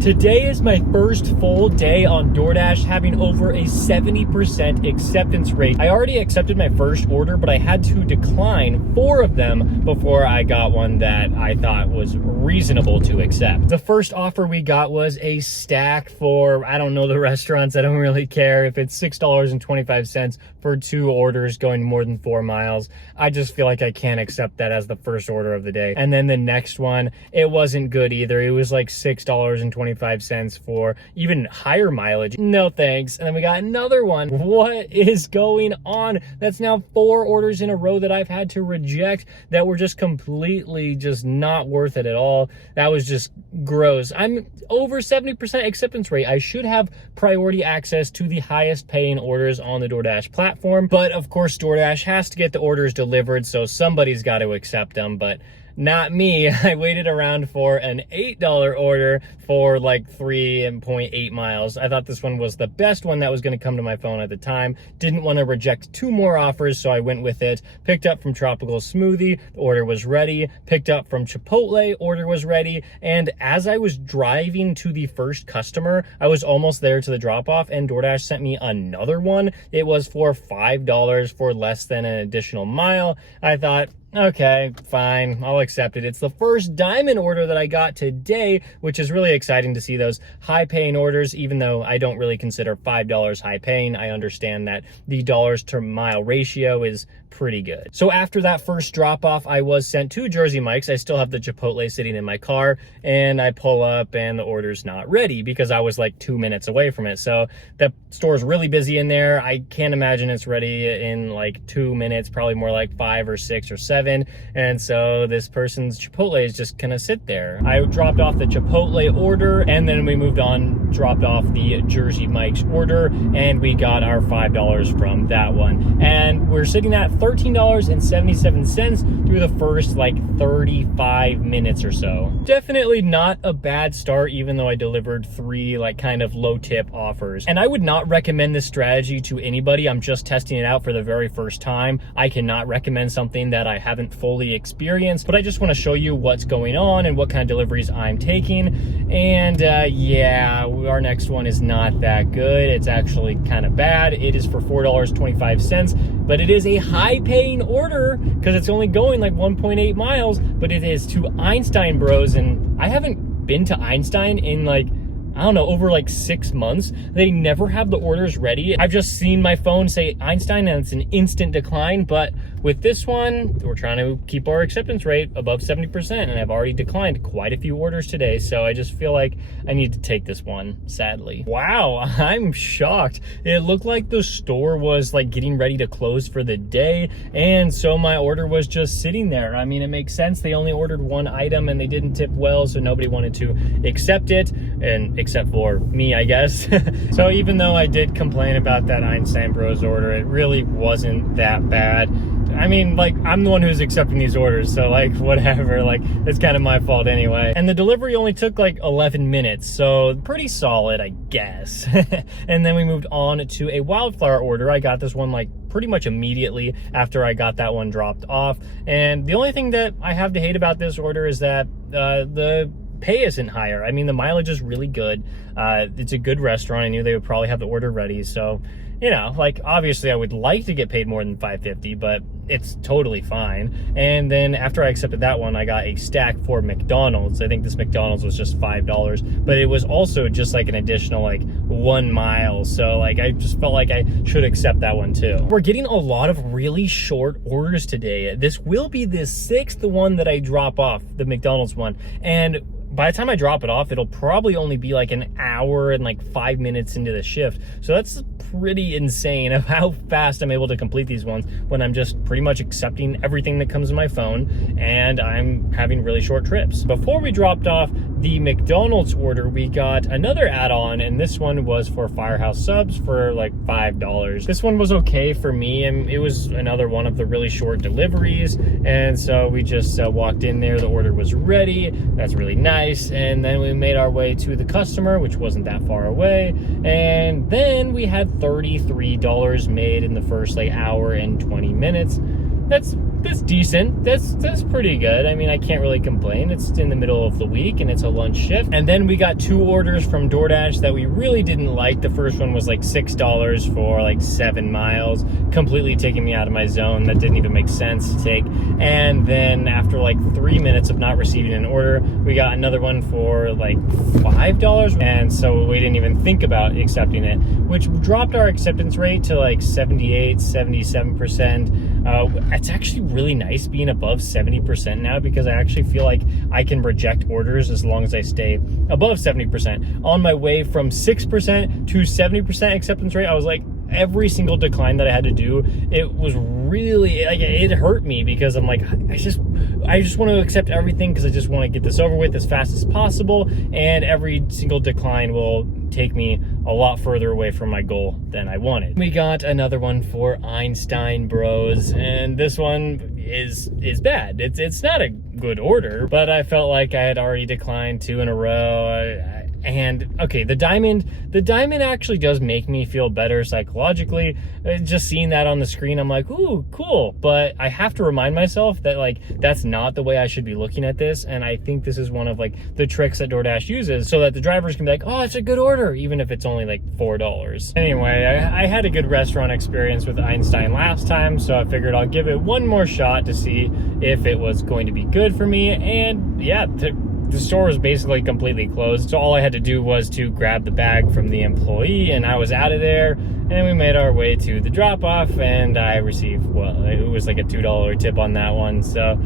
Today is my first full day on DoorDash, having over a 70% acceptance rate. I already accepted my first order, but I had to decline 4 of them before I got one that I thought was reasonable to accept. The first offer we got was a stack for, I don't know the restaurants, I don't really care if it's $6.25 for 2 orders going more than 4 miles. I just feel like I can't accept that as the first order of the day. And then the next one, it wasn't good either. It was like $6.25 for even higher mileage. No thanks. And then we got another one. What is going on? That's now 4 orders in a row that I've had to reject that were just completely just not worth it at all. That was just gross. I'm over 70% acceptance rate. I should have priority access to the highest paying orders on the DoorDash platform, but of course DoorDash has to get the orders delivered, so somebody's got to accept them, but not me. I waited around for an $8 order for like 3.8 miles. I thought this one was the best one that was going to come to my phone at the time. Didn't want to reject 2 more offers, so I went with it. Picked up from Tropical Smoothie, the order was ready. Picked up from Chipotle, order was ready. And as I was driving to the first customer, I was almost there to the drop-off, and DoorDash sent me another one. It was for $5 for less than an additional mile. I thought, okay, fine, I'll accept it. It's the first diamond order that I got today, which is really exciting to see those high paying orders, even though I don't really consider $5 high paying. I understand that the dollars to mile ratio is pretty good. So after that first drop off, I was sent to Jersey Mike's. I still have the Chipotle sitting in my car, and I pull up and the order's not ready because I was like 2 minutes away from it. So the store's really busy in there. I can't imagine it's ready in like 2 minutes, probably more like 5 or 6 or 7. And so this person's Chipotle is just gonna sit there. I dropped off the Chipotle order, and then we moved on, dropped off the Jersey Mike's order, and we got our $5 from that one. And we're sitting at $13.77 through the first like 35 minutes or so. Definitely not a bad start, even though I delivered 3 like kind of low tip offers. And I would not recommend this strategy to anybody. I'm just testing it out for the very first time. I cannot recommend something that I haven't fully experienced, but I just want to show you what's going on and what kind of deliveries I'm taking. And yeah, our next one is not that good. It's actually kind of bad. It is for $4.25, but it is a high paying order because it's only going like 1.8 miles, but it is to Einstein Bros, and I haven't been to Einstein in like, I don't know, over like 6 months. They never have the orders ready. I've just seen my phone say Einstein and it's an instant decline, but with this one, we're trying to keep our acceptance rate above 70%, and I've already declined quite a few orders today, so I just feel like I need to take this one, sadly. Wow, I'm shocked. It looked like the store was like getting ready to close for the day, and so my order was just sitting there. I mean, it makes sense. They only ordered 1 item and they didn't tip well, so nobody wanted to accept it, and except for me, I guess. So even though I did complain about that Einstein Bros order, it really wasn't that bad. I mean, like, I'm the one who's accepting these orders, so like, whatever, like, it's kind of my fault anyway. And the delivery only took like 11 minutes, so pretty solid, I guess. And then we moved on to a wildflower order. I got this one like pretty much immediately after I got that one dropped off. And the only thing that I have to hate about this order is that the pay isn't higher. I mean, the mileage is really good. It's a good restaurant. I knew they would probably have the order ready, so you know, like, obviously I would like to get paid more than $5.50, but it's totally fine. And then after I accepted that one, I got a stack for McDonald's. I think this McDonald's was just $5, but it was also just like an additional like 1 mile. So like, I just felt like I should accept that one too. We're getting a lot of really short orders today. This will be the 6th one that I drop off, the McDonald's one. And by the time I drop it off, it'll probably only be like an hour and like 5 minutes into the shift. So that's pretty insane of how fast I'm able to complete these ones when I'm just pretty much accepting everything that comes to my phone and I'm having really short trips. Before we dropped off the McDonald's order, we got another add-on, and this one was for Firehouse subs for like $5. This one was okay for me, and it was another one of the really short deliveries, and so we just walked in there. The order was ready. That's really nice. And then we made our way to the customer, which wasn't that far away, and then we had $33 made in the first like hour and 20 minutes. That's that's decent. That's pretty good. I mean, I can't really complain. It's in the middle of the week and it's a lunch shift. And then we got 2 orders from DoorDash that we really didn't like. The first one was like $6 for like 7 miles, completely taking me out of my zone. That didn't even make sense to take. And then after like 3 minutes of not receiving an order, we got another one for like $5. And so we didn't even think about accepting it, which dropped our acceptance rate to like 78, 77%. It's actually really nice being above 70% now, because I actually feel like I can reject orders as long as I stay above 70%. On my way from 6% to 70% acceptance rate, I was like, every single decline that I had to do, it was really like, it hurt me, because I'm like, I just want to accept everything because I just want to get this over with as fast as possible, and every single decline will take me a lot further away from my goal than I wanted. We got another one for Einstein Bros, and this one is bad. It's not a good order, but I felt like I had already declined 2 in a row. And okay, the diamond actually does make me feel better psychologically. Just seeing that on the screen, I'm like, ooh, cool. But I have to remind myself that like, that's not the way I should be looking at this. And I think this is one of like the tricks that DoorDash uses, so that the drivers can be like, oh, it's a good order, even if it's only like $4. Anyway, I had a good restaurant experience with Einstein last time, so I figured I'll give it one more shot to see if it was going to be good for me. And yeah, the store was basically completely closed, so all I had to do was to grab the bag from the employee, and I was out of there. And we made our way to the drop-off, and I received, well, it was like a $2 tip on that one, so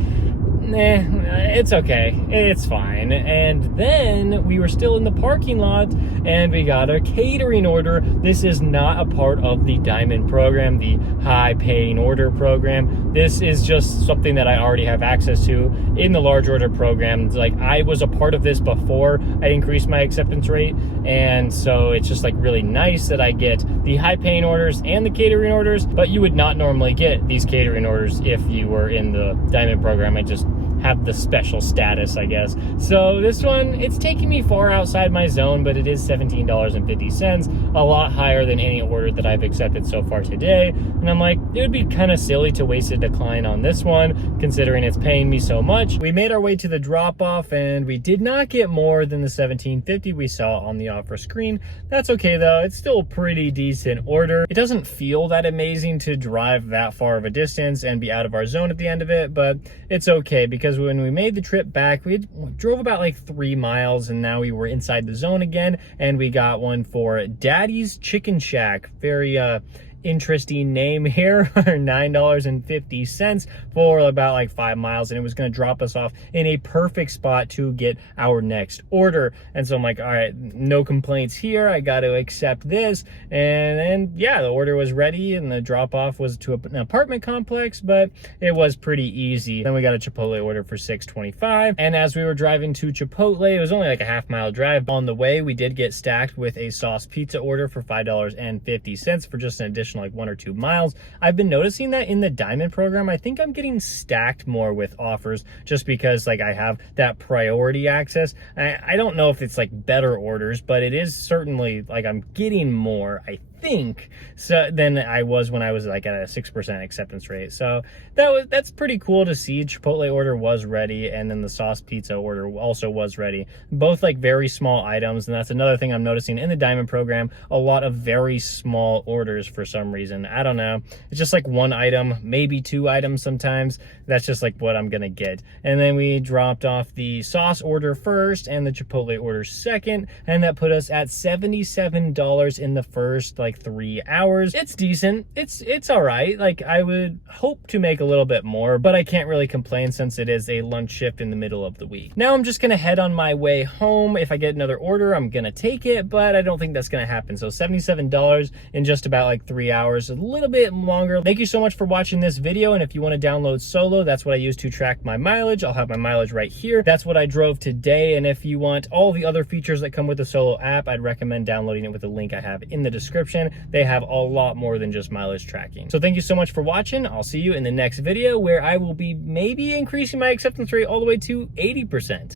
it's okay, it's fine. And then we were still in the parking lot, and we got a catering order. This is not a part of the Diamond program, the high paying order program. This is just something that I already have access to in the large order program. Like, I was a part of this before I increased my acceptance rate, and so it's just like really nice that I get the high paying orders and the catering orders. But you would not normally get these catering orders if you were in the Diamond program. I just have the special status, I guess. So this one, it's taking me far outside my zone, but it is $17.50, a lot higher than any order that I've accepted so far today. And I'm like, it would be kind of silly to waste a decline on this one, considering it's paying me so much. We made our way to the drop-off, and we did not get more than the $17.50 we saw on the offer screen. That's okay though, it's still a pretty decent order. It doesn't feel that amazing to drive that far of a distance and be out of our zone at the end of it, but it's okay, because when we made the trip back, we drove about like 3 miles, and now we were inside the zone again, and we got one for Daddy's Chicken Shack. Very interesting name here. $9.50 for about like 5 miles, and it was going to drop us off in a perfect spot to get our next order. And so I'm like, all right, no complaints here, I got to accept this. And then yeah, the order was ready, and the drop off was to an apartment complex, but it was pretty easy. Then we got a Chipotle order for $6.25, and as we were driving to Chipotle, it was only like a half-mile drive. On the way, we did get stacked with a sauce pizza order for $5.50 for just an additional like 1 or 2 miles. I've been noticing that in the Diamond program, I think I'm getting stacked more with offers, just because like I have that priority access. I don't know if it's like better orders, but it is certainly like I'm getting more, I think, so than I was when I was like at a 6% acceptance rate. So that's pretty cool to see. Chipotle order was ready, and then the sauce pizza order also was ready. Both like very small items, and that's another thing I'm noticing in the Diamond program, a lot of very small orders for some reason. I don't know, it's just like 1 item, maybe 2 items sometimes. That's just like what I'm gonna get. And then we dropped off the sauce order first and the Chipotle order second, and that put us at $77 in the first like 3 hours. It's decent, it's all right. Like, I would hope to make a little bit more, but I can't really complain since it is a lunch shift in the middle of the week. Now I'm just gonna head on my way home. If I get another order, I'm gonna take it, but I don't think that's gonna happen. So $77 in just about like 3 hours, a little bit longer. Thank you so much for watching this video, and if you want to download Solo, that's what I use to track my mileage. I'll have my mileage right here. That's what I drove today, and if you want all the other features that come with the Solo app, I'd recommend downloading it with the link I have in the description. They have a lot more than just mileage tracking. So thank you so much for watching. I'll see you in the next video, where I will be maybe increasing my acceptance rate all the way to 80%.